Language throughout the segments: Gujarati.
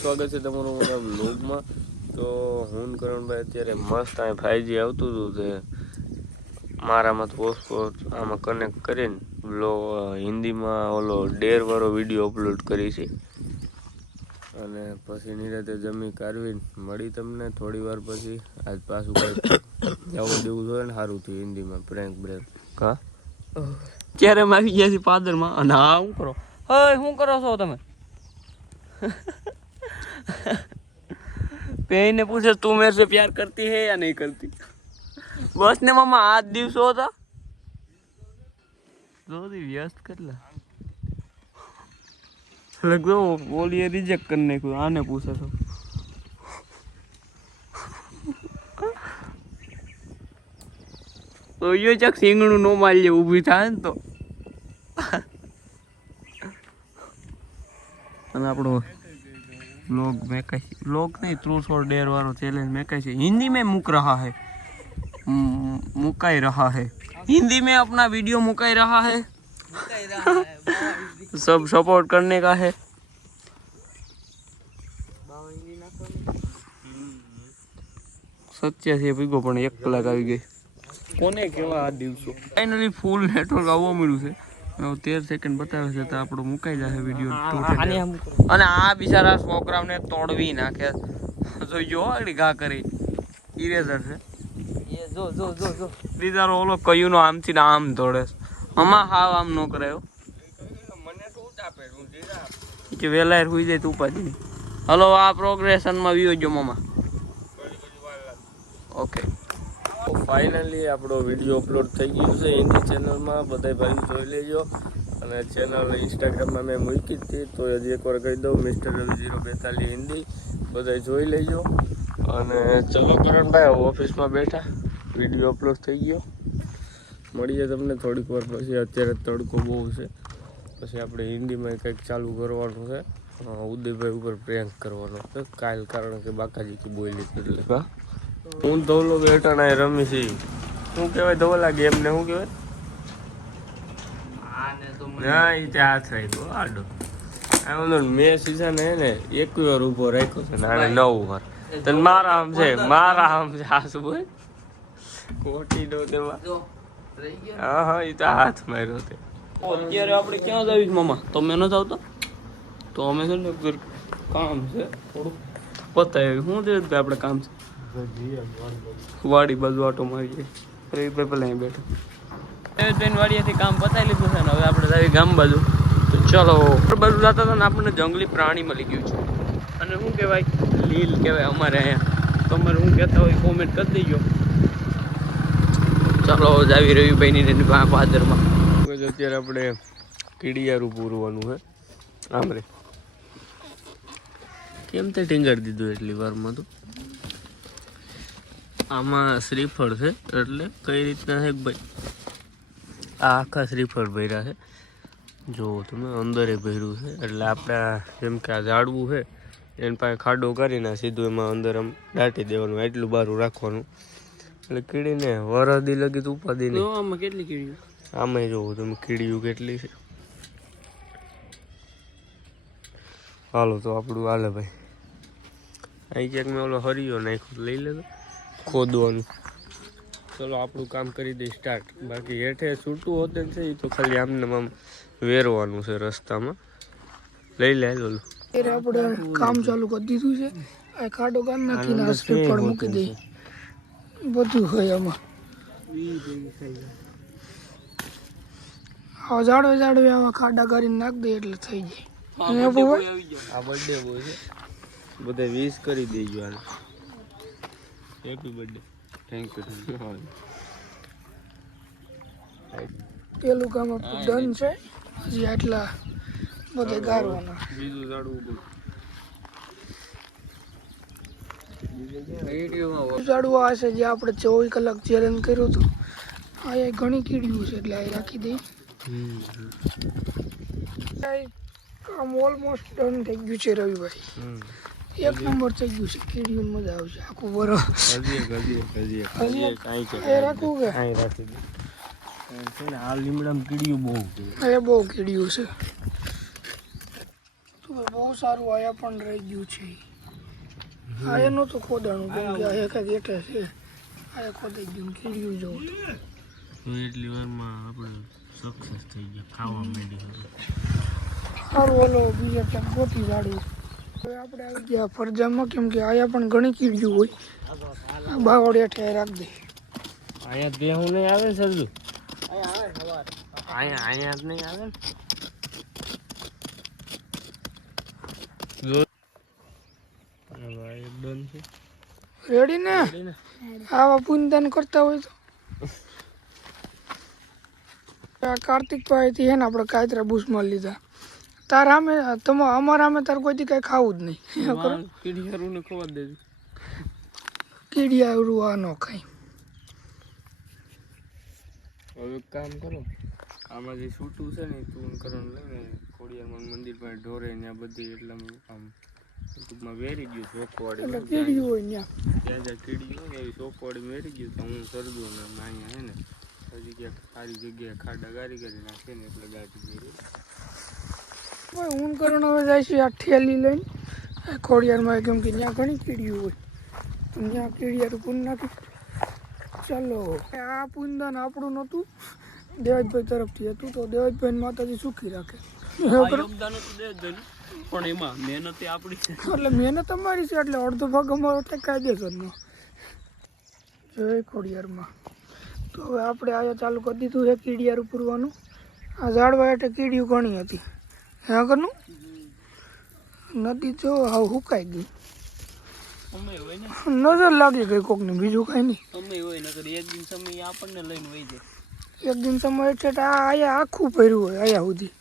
સ્વાગત છે તમારું મારા બ્લોગમાં. તો હું કરણભાઈ અત્યારે મસ્ત અહીં 5G આવતું હતું તે મારામાં તો હોટસ્પોટ આમાં કનેક્ટ કરીને હિન્દીમાં ઓલો ડેરવાળો વિડીયો અપલોડ કરી છે. અને પછી નિરાતે જમી કાઢવીને મળી તમને થોડી વાર પછી. આજ પાછું કંઈક જવું દેવું જોઈએ ને સારું થયું હિન્દીમાં પ્રેન્ક બ્રેક. હા ક્યારે આવી ગયા છે પાદરમાં અને હા શું કરો શું કરો છો તમે? पेन ने पूछे तू मेरे से प्यार करती है या नहीं करती? बस ने मामा 8 દિવસો હતા જોદી વ્યસ્ત કરલા लगो बोलिए रिजेक्ट करने को आने पूछे तो तो ये चक सिंगणू नो मारले ઊભી થાય ને તો અને આપણો लोग में कैसे लोग नहीं ट्रूथ और डेयर वाला चैलेंज में कैसे हिंदी में मुक रहा है मुकाई रहा है हिंदी में अपना वीडियो मुकाई रहा है सब सपोर्ट करने का है. સત્ય છે ભીગો પણ 1 કલાક આવી ગઈ કોને કેવા આ દિવસો. ફાઇનલી ફૂલ નેટવર્ક આવવા મળ્યું છે. 13 સેકન્ડ બતાવે છે તો આપણો મુકાઈ જશે વિડીયો. અને આ બિચારા છોકરાઓને તોડવી નાખે તો જો આગળ ઘા કરી ઇરેઝર છે એ જો જો જો જો બિચારો ઓલો કયું નો આમથી આમ તોડે આમાં હાવ આમ નો કરાયો મને તો ઉતાપે હું ધીરા કે વેલાયર હોઈ જાય તો ઉપાડી નહીં. હલો આ પ્રોગ્રેશન માં વ્યૂ જો મામા. ઓકે ફાઇનલી આપણો વિડીયો અપલોડ થઈ ગયો છે હિન્દી ચેનલમાં. બધા ભાઈ જોઈ લેજો. અને ચેનલ ઇન્સ્ટાગ્રામમાં મેં મૂકી હતી તો હજી એકવાર કહી દઉં મિસ્ટર રવિ 042 હિન્દી બધા જોઈ લેજો. અને ચલો કરણભાઈ ઓફિસમાં બેઠા વિડીયો અપલોડ થઈ ગયો. મળીએ તમને થોડીક વાર પછી. અત્યારે તડકો બહુ છે પછી આપણે હિન્દીમાં કંઈક ચાલુ કરવાનું છે. ઉદયભાઈ ઉપર પ્રેન્ક કરવાનો છે કાલ કારણ કે બાકાજી બોલી એટલે હા હું ધોલો બેઠા ના રમી છે. શું કહેવાય ધોલા ગેમ ને શું કહેવાય ના એ તે હાથ રાખ્યો આડો આ મેં સીઝા ને 21 વાર ઊભો રાખ્યો છે ને 9 વાર તને મારા આમ છે હાસુ બોલ કોટી દો તેમાં હા એ તો હાથ માર્યો તે. અત્યારે આપણે ક્યાં જાવી મામા તમે ન જાવ તો અમે છે ને કામ છે થોડું પતાય શું છે આપણે કામ છે વાડી બાજુ આટો મારી જાય પેલા અહીં બેઠો ટ્રેન વાડીયાથી કામ પતાવી લીધું છે ને હવે આપણે જાવી ગામ બાજુ. તો ચલો બાજુ જતા હતા ને આપણને જંગલી પ્રાણી મળી ગયું છે અને શું કહેવાય લીલ કહેવાય અમારે અહીંયા. તમારે શું કહેતા હોય કોમેન્ટ કરી દેજો. ચાલો જાવી રવિભાઈની પાદરમાં. અત્યારે આપણે કીડિયારું પૂરવાનું છે આમ રે કેમ તે ટીંગાડી દીધું એટલી વારમાં. તો આમાં શ્રીફળ છે એટલે કઈ રીતના છે ભાઈ આ આખા શ્રીફળ ભર્યા છે જો તમે અંદરે ભર્યું છે. એટલે આપણે જેમ કે આ ઝાડવું છે એની પાસે ખાડો કરીને સીધું એમાં અંદર આમ દાટી દેવાનું એટલું બારું રાખવાનું એટલે કીડીને વરદી લગી તો ઉપાદી નહીં. આમાં કેટલી કીડીઓ આમાં જોવું તમે કીડીયું કેટલી છે. હાલો તો આપણું હાલે ભાઈ. અહીં ક્યાંક મેં ઓલો હરિયો નાખ્યો લઈ લેતો ખોદવાનું. ચલો આપણું કામ કરી દઈએ સ્ટાર્ટ. બાકી હેઠે છૂટું હોતે છે એ તો ખાલી આમને આમ વેરવાનું છે રસ્તામાં. લઈ લે ઓલું આપણે કામ ચાલુ કરી દીધું છે. આ ખાડો કામ નાખીને શ્રીફળ મૂકી દઈ બધું હોય આમાં. હા જાડવે આવા ખાડા કરીને નાખ દે એટલે થઈ જાય. આ બર્થડે બોય છે બધા વિશ કરી દેજો આને હેપી બર્થડે. Thank you. પેલું કામ આપણું ડન છે. હજી આટલા બધે ગારવાના. બીજું ઝાડવું ઝાડવું આ છે જે આપણે 24 કલાક ચેલેન્જ કર્યું હતું. આ ઘણી કીડીઓ છે એટલે આ રાખી દઈ. કામ ઓલમોસ્ટ ડન થઈ ગયું છે રવિભાઈ. 1 નંબર થઈ ગયું છે. કીડીઓને મજા આવશે આખું વરસ. રાખવું કે રાખી દે. આ લીમડામાં કીડીઓ બહુ એ બહુ કીડીઓ છે. બહુ સારું આયા પણ રહી ગયું છે. આયા નહોતું ખોદાણું કેમ કે આ એક ગેટે છે. આયા ખોદાઈ ગયું કીડ્યું જવું એટલી વારમાં આપણે સક્સેસ થઈ ગયા ખાવા માંડી. સારું ઓલો બીજા ક્યાંક ગોટી વાળું. હવે આપણે આવી ગયા ફરજામાં કેમ કે આયા પણ ઘણી કીડ્યું હોય. બાવળ હેઠે રાખ દે. અહીંયા બેહું નહીં આવે ને સરજુ? અહીંયા જ નહીં આવે ને. રેડી ને આવા પૂનદાન કરતા હોય તો કાર્તિક ભાઈથી હે ને આપણે કાતરા બુશમાં લીધા. તાર સામે અમારા સામે તાર કોઈથી કઈ ખાવું જ નહીં. કીડિયારું ને ખબર દેજો. કીડિયારું આ ન ખાય. હવે કામ કરો, આમાં જે છૂટું છે ને તું કરણ લઈને ખોડિયાર મંદિર પાસે ઢોરે ત્યાં બધી એટલે આમ ટૂંકમાં વેરી ગયું ચોખવાડી. એટલે કીડિયું હોય ત્યાં જ્યાં કીડી હોય ને એવી ચોખવાડી વેરી ગયું તો હું સરદું ને અહીંયા હે ને હજી ક્યાંક સારી જગ્યાએ ખાડા ગારી કરી નાખે ને એટલે ગાડી ગઈ. ભાઈ હું કરણ હવે જાય છે આ ઠેલી લઈને ખોડિયારમાં કેમ કે ત્યાં ઘણી કીડીયું હોય તો ત્યાં કીડિયારું પૂન નાખી. ચાલો આ પૂનદાન આપણું નહોતું, દેવજભાઈ તરફથી હતું તો દેવજભાઈ માતાજી સુખી રાખે. પણ એમાં મહેનત આપણી છે એટલે મહેનત અમારી છે એટલે અડધો ભાગ અમારો એટલે કાયદેસરનો. જય ખોડિયારમાં. તો હવે આપણે આયા ચાલુ કરી દીધું છે કીડિયારું પૂરવાનું. આ ઝાડવા એટલે કીડિયું ઘણી હતી. હા કરનું નદી જો હાવ હુકાઈ ગઈ. નજર લાગી ગઈ કોકને, બીજું કઈ નહીં. સમય હોય નકર એક દિન સમય આપણને લઈને વહી જાય. એક દિન સમય એટલે આ આયા આખું ભર્યું હોય આયા સુધી.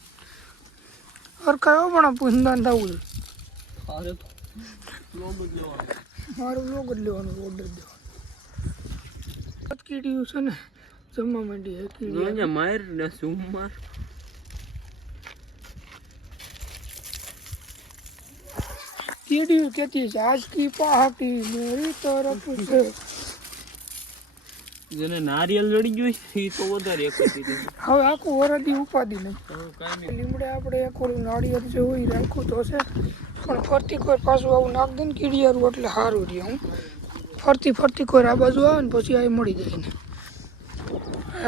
અરખાયો પણ પૂંદાન થવું જોઈએ. મારું લોગ જ લેવાનું, ઓર્ડર દેવાનું. કીડિયું છે ને જમવા માંડી હે કીડી. માર ને શું માર કીડિયું કેતી છે આજ કી પહાટી મેરી તરફ છે. જેને નારિયેલ લડી ગયું એ તો વધારે એક હતી. હવે આખું વરદી ઉપાડી નહીં. લીમડે આપણે એક ઓલું નાળિયેર જે હોય રાખવું તો છે પણ ફરતી કોઈ પાછું આવું નાખ દે ને કીડિયારું એટલે સારું રહે. હું ફરતી કોઈ આ બાજુ આવે ને પછી આ મળી જાય ને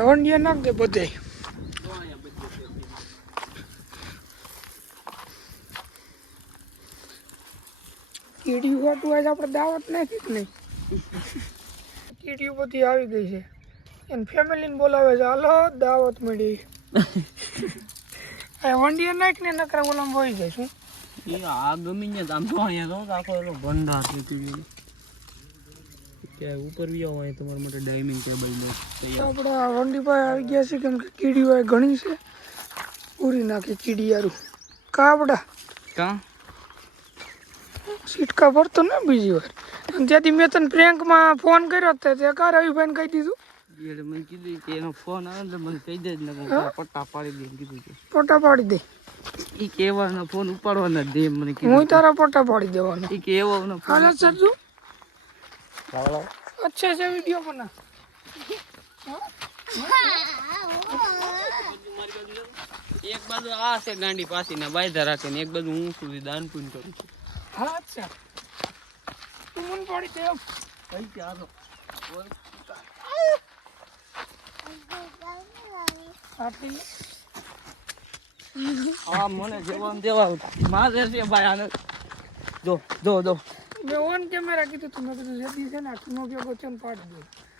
વંડિયા નાખ દે બધે. કીડિયું વાટું આજ આપણે દાવત નાખી જ નહીં. કીડિયું બધી આવી ગઈ છે એને ફેમિલીને બોલાવે છે હાલો દાવત મળી. વંડિયા નાખ ને નકરા બોલામ વહી જાય શું આ ગમી ને આમ તો અહીંયા તો આખો એનો ભંડાર છે કીડીનો. ક્યાં ઉપર બી આવો અહીંયા તમારા માટે ડાઇનિંગ ટેબલ ને આપણા વંડીભાઈ આવી ગયા છે કેમ કે કીડીઓ ઘણી છે. પૂરી નાખી કીડિયારું કાપડા કા સીટકા ભરતો ને બીજી વાર. અને ત્યાંથી મેં તને પ્રેન્કમાં ફોન કર્યો તે કા રવિભાઈને કહી દીધું. મને કીધું કે એનો ફોન આવે ને મને કહી દે ને પટ્ટા પાડી દે કીધું કે પટ્ટા પાડી દે. એ કેવાનો ફોન ઉપાડવાના દે મને કીધું. હું તારા પટ્ટા પાડી દેવાનો. એ કેવો હાલ સરજુ अच्छा से वीडियो बना. એક બાજુ આ છે ગાંડી પાસી ને બાયધા રાખે ને એક બાજુ હું સુધી દાન પૂન કરું છું. હા અચ્છા તું મને પાડી દે કઈ કે આલો આટલી આ મને જવાન દેવા મારે છે ભાઈ આને જો જો જો મેં ઓન કેમેરા કીધું તું મેં કીધું જલ્દી છે ને નો કે ગોચન પાડી દે.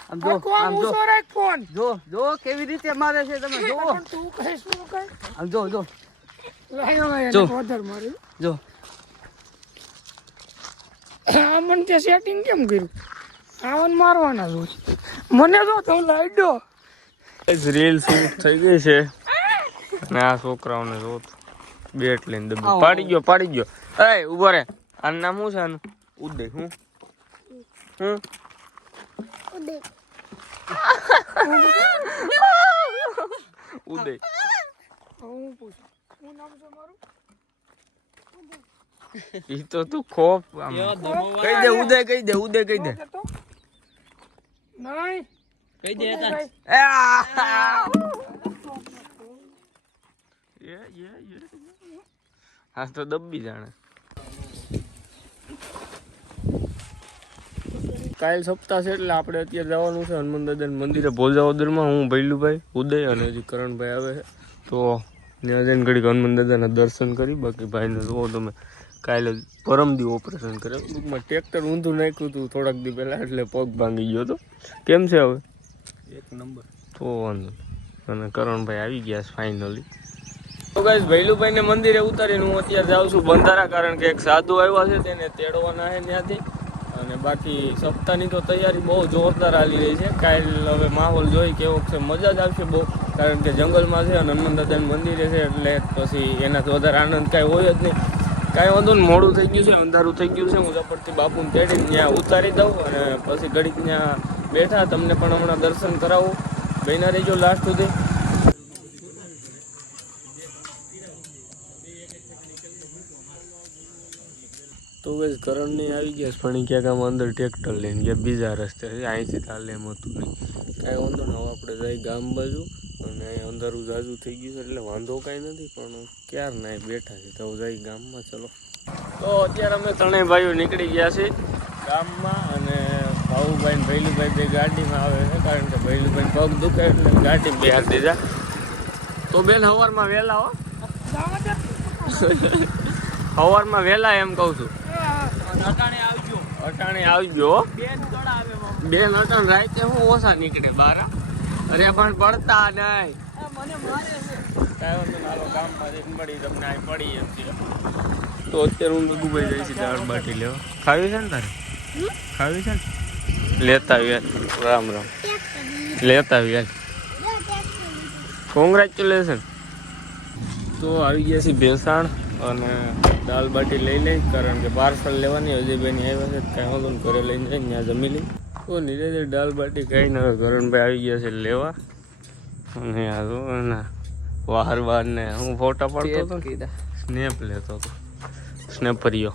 આમ જો આમ જો ફોન જો જો કેવી રીતે મારે છે તમે જો તું કઈ શું કઈ આમ જો જો લાયો લાયો વધાર માર્યું જો આ મને તે સેટિંગ કેમ કર્યું આવન મારવાના જ હોય મને તો તો લાઈડો રીલ શૂટ થઈ ગઈ છે ને આ છોકરાઓને જો બેટ લઈને દબી પાડી ગયો. એ ઉભો રે. આનું નામ શું છે આનું? ઉદય. હું ઉદય. હું પૂછું શું નામ છે મારું? ઈ તો તું ખોફ કહી દે ઉદય કહી દે નહીં કઈ દે આ તો દબ્બી જાણે. કાલ સપ્તાહ છે એટલે આપણે અત્યારે જવાનું છે હનુમાન દાદાના મંદિરે ભોજાવદરમાં. હું ભૈલુભાઈ, ઉદય અને હજી કરણભાઈ આવે છે. તો ત્યાં જઈને ઘડીક હનુમાન દાદાના દર્શન કરી. બાકી ભાઈને જુઓ તમે, કાલે પરમદી ઓપરેશન કરે. ટૂંકમાં ટ્રેક્ટર ઊંધું નાખ્યું હતું થોડાક દી પહેલાં, એટલે પગ ભાંગી ગયો હતો. કેમ છે હવે? એક નંબર. તો વાંધો. અને કરણભાઈ આવી ગયા છે ફાઇનલી. તો ગાઈસ ભૈલુભાઈને મંદિરે ઉતારીને હું અત્યારે જાઉં છું બંધારા, કારણ કે એક સાધુ આવ્યા છે તેને તેડવાના છે ત્યાંથી. અને બાકી સપ્તાહની તો તૈયારી બહુ જોરદાર હાલી રહી છે. કાલ હવે માહોલ જોઈ કેવો છે, મજા જ આવશે બહુ, કારણ કે જંગલમાં છે અને હનુમાન દાદાના મંદિરે છે એટલે પછી એનાથી વધારે આનંદ કાંઈ હોય જ નહીં. કાંઈ વાંધો નહીં, મોડું થઈ ગયું છે, અંધારું થઈ ગયું છે. હું ઝપટથી બાપુને તેડીને ત્યાં ઉતારી દઉં અને પછી ઘડીક ત્યાં બેઠા તમને પણ હમણાં દર્શન કરાવું. બહેના રહેજો લાસ્ટ સુધી. તો બસ કરણની આવી ગયા પણ એ ક્યાંક આમ અંદર ટ્રેક્ટર લઈને ગયા બીજા રસ્તે. અહીંથી ચાલે એમ હતું નહીં. કાંઈ વાંધો ને, હવે આપણે જઈ ગામ બાજુ. અને અંધારું જાજુ થઈ ગયું છે એટલે વાંધો કાંઈ નથી, પણ ક્યાર ના બેઠા છે તો જઈ ગામમાં. ચલો, તો અત્યારે અમે ત્રણેય ભાઈઓ નીકળી ગયા છીએ ગામમાં. અને ભાવુભાઈ ને ભૈલુભાઈ બે ગાડીમાં આવે છે, કારણ કે ભૈલુભાઈ પગ દુખે એટલે ગાડી બેહાર દીધા. તો બેન સવારમાં વહેલા હો, સવારમાં વહેલા એમ કહું છું. અટાણે આવજો. બેન અટાણ રાતે હું ઓછા નીકળે બાર. અરે પણ પડતા નહીં. મળી તમને આ પડી એમ છે. તો અત્યારે હું દુબઈ જઈશ દાળ બાટી લેવા. ખાવી છે ને તારે? ખાવી છે ને? લેતા આવ્યા. રામ રામ. લેતા આવ્યા. કોંગ્રેચ્યુલેશન. તો આવી ગયા છે ભેસાણ અને દાળ બાટી લઈ લઈ, કારણ કે પાર્સલ લેવાની અજયભાઈની આવ્યા છે. કાંઈ વાંધો ને, ઘરે લઈને જઈને ત્યાં જમી લઈ. તો નીચે દાળ બાટી ખાઈને હવે કરણભાઈ આવી ગયા છે લેવા. અને આ તો એના વાર ને હું ફોટા પાડતો હતો, સ્નેપ લેતો હતો, સ્નેપરિયો.